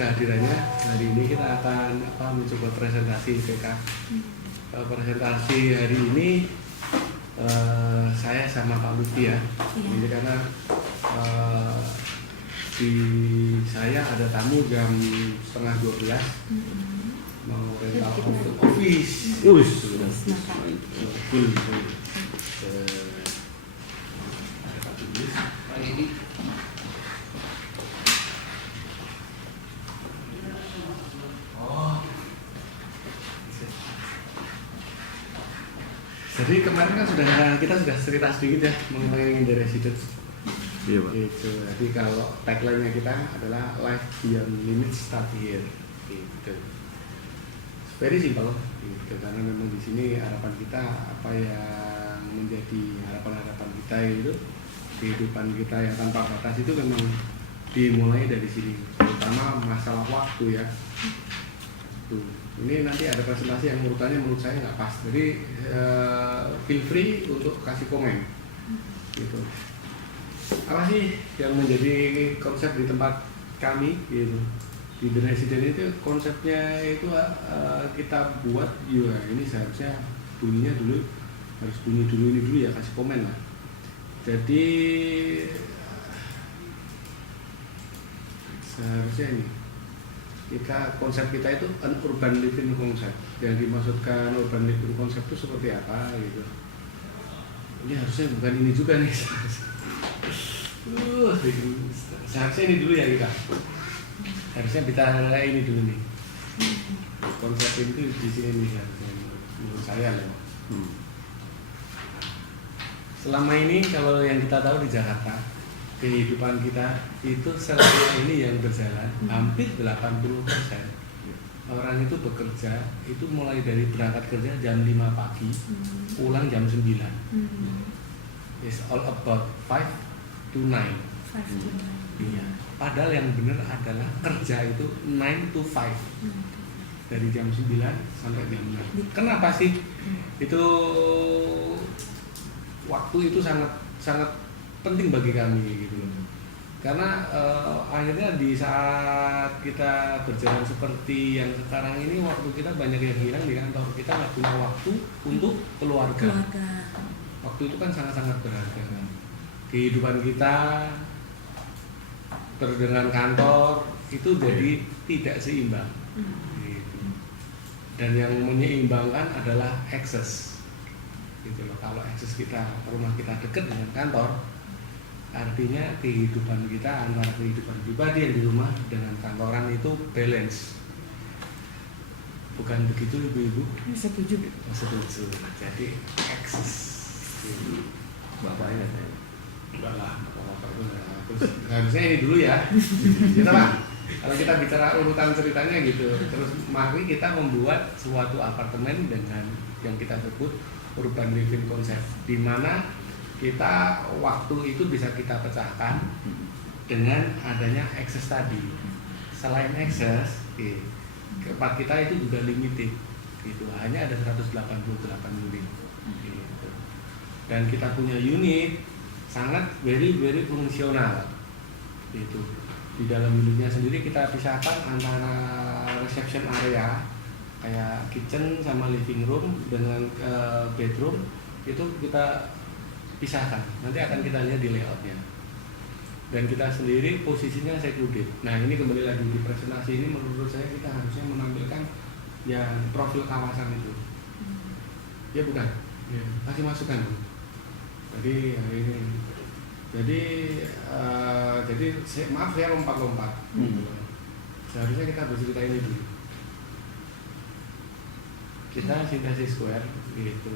kehadirannya. Hari ini kita akan mencoba presentasi PK. Presentasi hari ini saya sama Pak Lutfi ya. Ini karena di saya ada tamu jam 11:30 mau rental office. Jadi kemarin kan kita sudah cerita sedikit ya mengenai The Residence. Iya, Pak. Gitu. Jadi kalau tagline-nya kita adalah Life Beyond Limits Start Here. Gitu. Very simple. Gitu. Karena memang di sini harapan kita apa yang menjadi harapan-harapan kita itu kehidupan kita yang tanpa batas itu memang dimulai dari sini. Terutama masalah waktu ya. Tuh. Ini nanti ada presentasi yang urutannya menurut saya nggak pas, jadi feel free untuk kasih komen. Gitu. Apa sih yang menjadi konsep di tempat kami? Gitu. Di The Residence itu konsepnya itu kita buat, ya ini seharusnya bunyinya dulu harus bunyi dulu ini dulu ya, kasih komen lah. Jadi seharusnya ini. Konsep kita itu an urban living concept. Yang dimaksudkan urban living concept itu seperti apa gitu. Ini harusnya bukan ini juga nih. Seharusnya ini dulu ya kita. Harusnya bicara ini dulu nih. Konsep itu di sini nih harusnya menurut saya loh. Selama ini kalau yang kita tahu di Jakarta, kehidupan kita itu selama ini yang berjalan hampir 80% orang itu bekerja itu mulai dari berangkat kerja jam 5 pagi pulang jam 9. It's all about 5 to 9. Iya. Padahal yang benar adalah kerja itu 9 to 5 dari jam 9 sampai jam 6. Kenapa sih? Itu waktu itu sangat penting bagi kami gitu. Karena akhirnya di saat kita berjalan seperti yang sekarang ini, waktu kita banyak yang hilang di kantor. Kita nggak punya waktu untuk keluarga. Waktu itu kan sangat-sangat berharga kan. Kehidupan kita terus dengan kantor itu jadi tidak seimbang gitu. Dan yang menyeimbangkan adalah akses gitu loh. Kalau akses kita, rumah kita dekat dengan kantor, artinya kehidupan kita antara kehidupan pribadi yang di rumah dengan kantoran itu balance. Bukan begitu ibu-ibu? Setuju. Setuju. Jadi akses. Bapaknya saya. Enggak lah, bapak itu terus harusnya ini dulu ya. Gitu Pak. Kalau kita bicara urutan ceritanya gitu. Terus mari kita membuat suatu apartemen dengan yang kita sebut urban living concept, di mana kita waktu itu bisa kita pecahkan dengan adanya akses tadi. Selain akses, tempat kita itu juga limited, gitu. Hanya ada 188 unit, gitu. Dan kita punya unit sangat very fungsional, gitu. Di dalam unitnya sendiri kita pisahkan antara reception area kayak kitchen sama living room dengan bedroom itu kita pisahkan. Nanti akan kita lihat di layoutnya. Dan kita sendiri posisinya secluded. Nah ini kembali lagi di presentasi ini, menurut saya kita harusnya menampilkan yang profil kawasan itu. Ya bukan? Ya. Kasih masukan. Jadi hari ini. Jadi maaf saya lompat-lompat. Seharusnya kita bercerita ini dulu. Kita Sintesis Square gitu.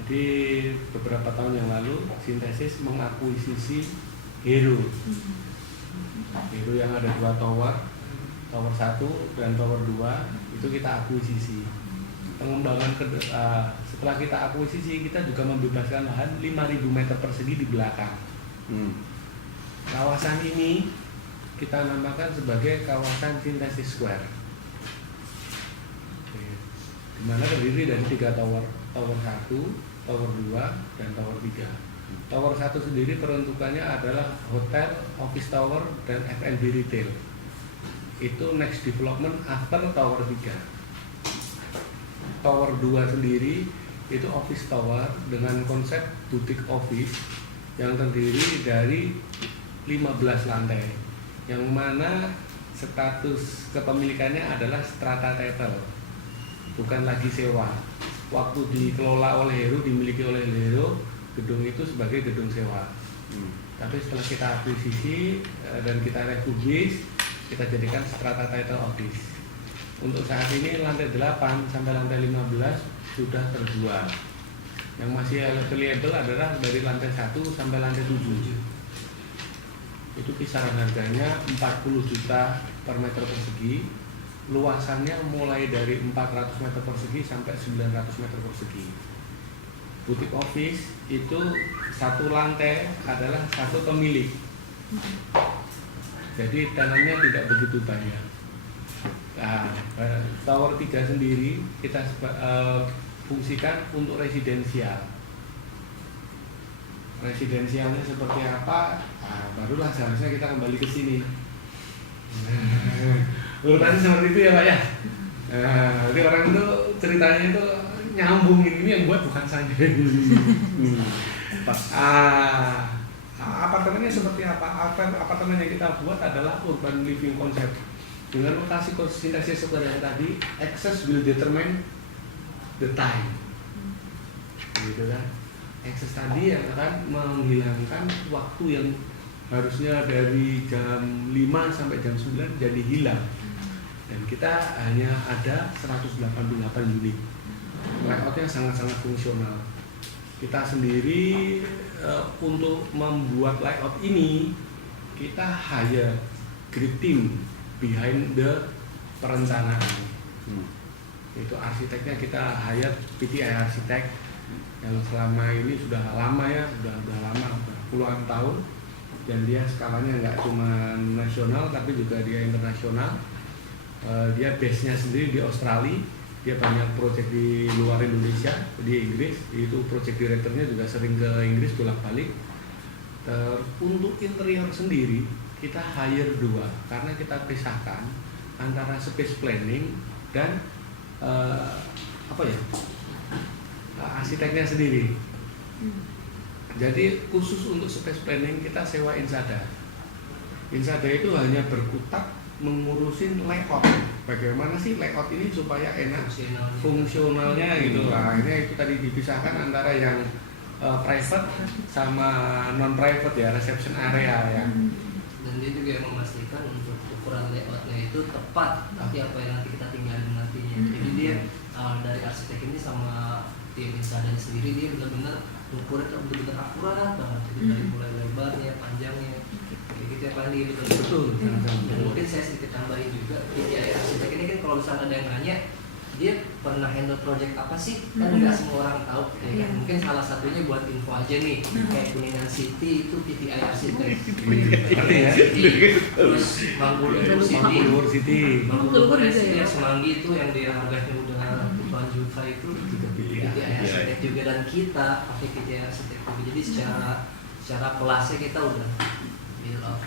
Jadi beberapa tahun yang lalu Sintesis mengakuisisi Hero. Hero yang ada 2 tower, tower 1 dan tower 2 itu kita akuisisi. Pengembangan setelah kita akuisisi, kita juga membebaskan lahan 5.000 meter persegi di belakang. Kawasan ini kita namakan sebagai kawasan Sintesis Square. Di mana terdiri dari 3 tower, tower 1, tower 2, dan tower 3. Tower 1 sendiri peruntukannya adalah hotel, office tower, dan F&B retail. itu next development after tower 3. Tower 2 sendiri itu office tower dengan konsep boutique office yang terdiri dari 15 lantai, yang mana status kepemilikannya adalah strata title, bukan lagi sewa. Waktu dikelola oleh Heru, dimiliki oleh Heru, gedung itu sebagai gedung sewa. Tapi setelah kita akuisisi dan kita refurbish, kita jadikan strata title office. Untuk saat ini lantai 8 sampai lantai 15 sudah terjual. Yang masih available adalah dari lantai 1 sampai lantai 7. Itu kisaran harganya 40 juta per meter persegi. Luasannya mulai dari 400 meter persegi sampai 900 meter persegi. Boutique office itu satu lantai adalah satu pemilik. Jadi tanamnya tidak begitu banyak. Nah, tower 3 sendiri kita fungsikan untuk residensial. Residensialnya seperti apa? Nah, barulah seharusnya kita kembali ke sini. Urutannya seperti itu ya Pak ya. Jadi orang itu ceritanya itu nyambung, ini yang buat bukan saya. Apartemennya seperti apa? Apartemen yang kita buat adalah urban living concept. Dengan lokasi sintesis yang tadi, access will determine the time. Gitu kan? Access tadi yang akan menghilangkan waktu yang harusnya dari jam 5 sampai jam 9 jadi hilang. Dan kita hanya ada 188 unit. Layoutnya sangat-sangat fungsional. Kita sendiri untuk membuat layout ini, kita hire great team behind the perencanaan. Itu arsiteknya kita hire PTI Arsitek yang selama ini sudah lama ya, sudah lama, puluhan tahun, dan dia skalanya nggak cuma nasional tapi juga dia internasional. Dia base-nya sendiri di Australia, dia banyak proyek di luar Indonesia, di Inggris, itu proyek direkturnya juga sering ke Inggris bolak-balik. Untuk interior sendiri kita hire 2 karena kita pisahkan antara space planning dan arsiteknya sendiri. Jadi khusus untuk space planning kita sewa Insada. Insada itu hanya berkutat mengurusin layout. Bagaimana sih layout ini supaya enak fungsionalnya gitu. Akhirnya itu tadi dipisahkan antara yang private sama non private ya, reception area ya. Dan dia juga memastikan untuk ukuran layoutnya itu tepat nanti apa yang nanti kita tinggalin nantinya. Jadi dia dari arsitek ini sama tim Insada sendiri dia benar-benar ukurnya benar-benar akurat banget. Jadi dari mulai lebarnya, panjangnya, kayak gitu ya Pak Andi, betul. Dan mungkin saya sedikit tambahin juga, PTI Arsitek ini kan kalau misalnya ada yang nanya dia pernah handle project apa sih, kan nggak semua orang tahu ya kan? Mungkin salah satunya buat info aja nih, kayak Kuningan City itu PTI Arsitek, terus Manggulur City Semanggi itu yang dia harganya udah puluhan juta itu PTI Arsitek juga, dan kita pakai PTI Arsitek juga. Jadi secara kelasnya kita udah build up.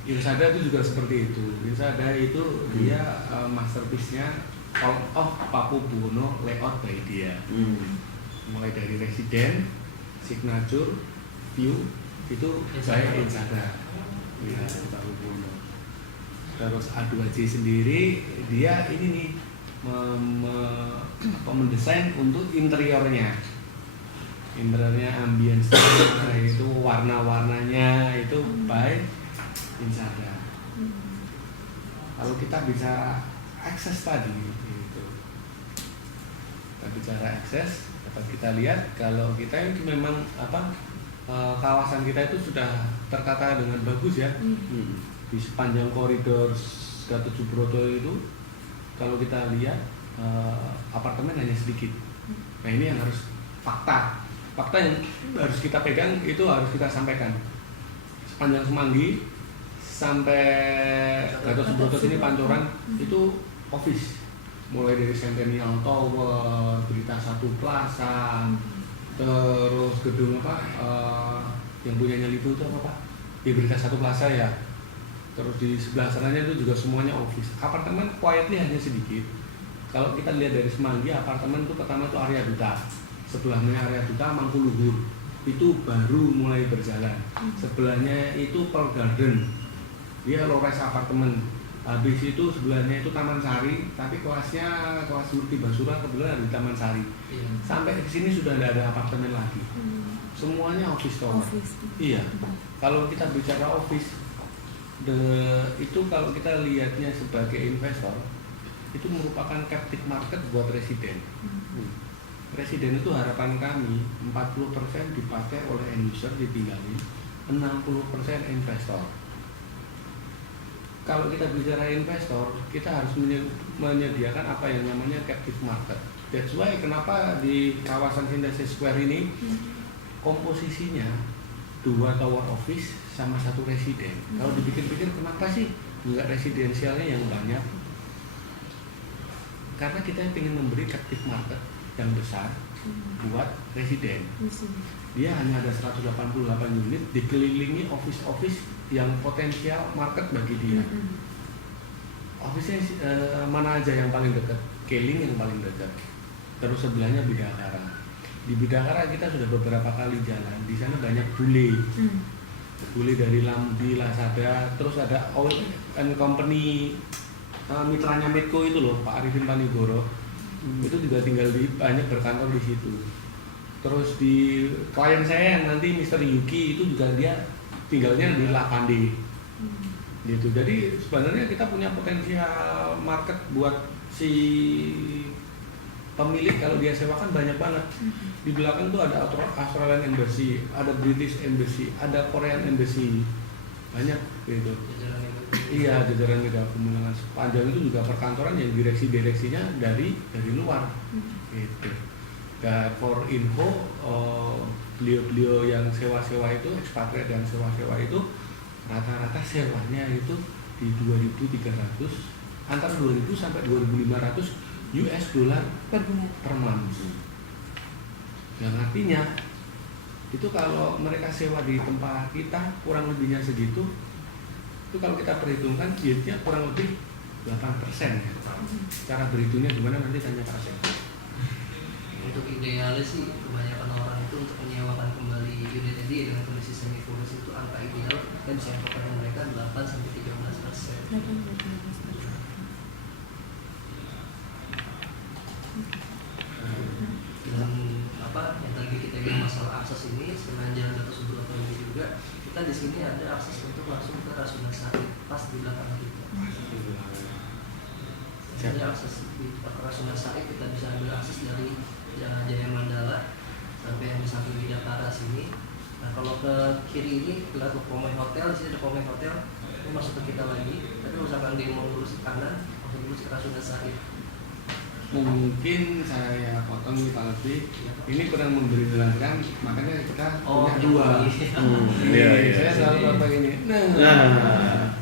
Insada itu juga seperti itu. Insada itu dia masterpiece-nya all of Pakubuwono layout by dia. Mulai dari residen, signature, view itu by Insada. Ya, Pakubuwono. Terus A2J sendiri dia ini nih mendesain untuk interiornya. Interiornya, ambience-nya, itu warna-warnanya itu by Insada. Kalau kita bicara akses tadi, gitu. Kita bicara akses, dapat kita lihat kalau kita itu memang kawasan kita itu sudah tertata dengan bagus ya. Di sepanjang koridor Gatot Subroto itu, kalau kita lihat apartemen hanya sedikit. Nah ini yang harus fakta yang harus kita pegang, itu harus kita sampaikan. Sepanjang Semanggi sampai Gatot Subroto ini Pancoran itu office, mulai dari Centennial Tower, Berita Satu Plaza, terus gedung yang punyanya Lipo itu apa Pak? Di Berita Satu Plaza ya, terus di sebelah sananya itu juga semuanya office. Apartemen quietly hanya sedikit. Kalau kita lihat dari Semanggi, apartemen itu pertama itu Arya Duta, sebelahnya Arya Duta Mangkuluhur, itu baru mulai berjalan. Sebelahnya itu Pearl Garden, dia low rise apartemen. Habis itu sebelahnya itu Taman Sari, tapi kelas Murti Basura kebetulan ada di Taman Sari. Iya. Sampai ke sini sudah tidak ada apartemen lagi, semuanya office tower. Iya, kalau kita bicara office, itu kalau kita lihatnya sebagai investor, itu merupakan captive market buat residen. Residen itu harapan kami 40% dipakai oleh end user, ditinggalin 60% investor. Kalau kita bicara investor, kita harus menyediakan apa yang namanya captive market. That's why kenapa di kawasan Synthesis Square ini komposisinya 2 tower office sama 1 residen. Kalau dipikir-pikir kenapa sih nggak residensialnya yang banyak? Karena kita ingin memberi captive market yang besar buat residen. Dia hanya ada 188 unit dikelilingi office-office yang potensial market bagi dia. Office-nya mana aja yang paling dekat? Keling yang paling dekat. Terus sebelahnya Bidakara. Di Bidakara kita sudah beberapa kali jalan. Di sana banyak bule. Bule dari Lambi, Lazada, terus ada Oil and Company, mitranya Medco itu loh, Pak Arifin Panigoro. Itu juga tinggal banyak berkantor di situ. Terus di klien saya yang nanti Mr. Yuki itu juga dia tinggalnya di Lapande. Gitu. Jadi sebenarnya kita punya potensial market buat si pemilik kalau dia sewakan banyak banget. Di belakang tuh ada Australian Embassy, ada British Embassy, ada Korean Embassy. Banyak gitu. Iya, jajaran media pemenangan sepanjang itu juga perkantoran yang direksinya dari luar. Gitu. Dan for info, beliau-beliau yang sewa-sewa itu, ekspatriat yang sewa-sewa itu rata-rata sewanya itu di 2.300, antara 2.000 sampai 2.500 US dollar per month. Yang artinya itu kalau mereka sewa di tempat kita kurang lebihnya segitu, itu kalau kita perhitungkan yieldnya kurang lebih 8% ya. Cara berhitungnya gimana nanti tanya Pak Asep. Untuk idealnya sih kebanyakan orang itu untuk menyewakan kembali unit dia dengan kondisi semi furnish itu angka ideal kan bisa kepada mereka 8 sampai 13%. Dan apa yang tadi kita bilang masalah akses ini selain jalan Gatot Subroto ini juga kita di sini ada akses untuk langsung ke Rasuna Said pas di belakang kita. Jadi akses di Rasuna Said kita bisa ambil akses dari Jaya Mandala sampai yang di samping Bidakara sini. Nah kalau ke kiri ini lihat ke Pomei Hotel, di sini ada Pomei Hotel, ini masuk ke kita lagi. Tapi misalkan dia mau lurus ke kanan, langsung lurus ke Rasuna Said. Mungkin saya potong nih Pak Lutfi, ini kurang memberi jelaskan, makanya kita punya dua. Iya. Saya selalu bapak ini. Nah,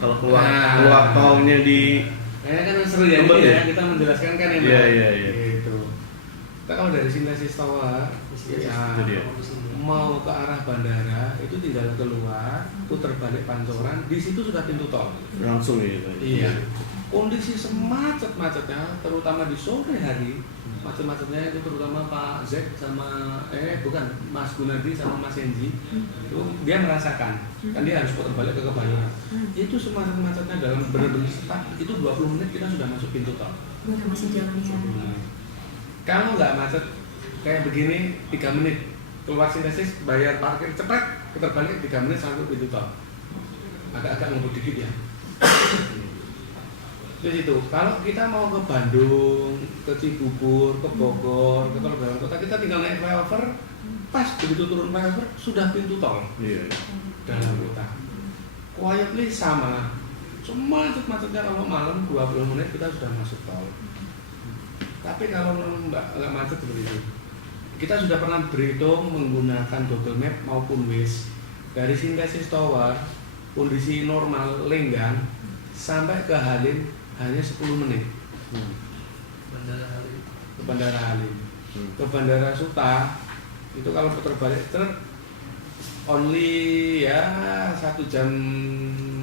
kalau keluar tolnya di kan seru ya, Tembel ya? kita menjelaskan kan yang Iya. Gitu. Kita kalau dari Synthesis Tower, ya, itu dia. mau ke arah bandara itu tinggal keluar, putar balik Pancoran, di situ sudah pintu tol. Langsung gitu. Iya. Kondisi semacet-macetnya, terutama di sore hari, macet-macetnya itu terutama Pak Zek sama Mas Gunadi sama Mas Enji, itu dia merasakan, kan dia harus putar balik ke Kebayoran. Itu semacet-macetnya dalam benar-benar stuck, itu 20 menit kita sudah masuk pintu tol. Udah masih jalan di sana. Kalau nggak macet kayak begini 3 menit keluar Synthesis, bayar parkir cepet, putar balik 3 menit sampai pintu tol. Agak-agak ngebut dikit ya. Di situ. Kalau kita mau ke Bandung, ke Cibubur, ke Bogor, ke Kebayoran Kota, kita tinggal naik flyover. Pas begitu turun flyover sudah pintu tol. Iya. Dalam kota. Quietly sama. Semacet-macetnya kalau malam 20 menit kita sudah masuk tol. Tapi kalau nggak macet seperti itu, kita sudah pernah berhitung menggunakan Google Map maupun Waze dari Synthesis Tower kondisi normal lenggang sampai ke Halim hanya 10 menit. Bandara Halim. Ke Bandara Halim. Ke Bandara Suta itu kalau putar balik only ya 1 jam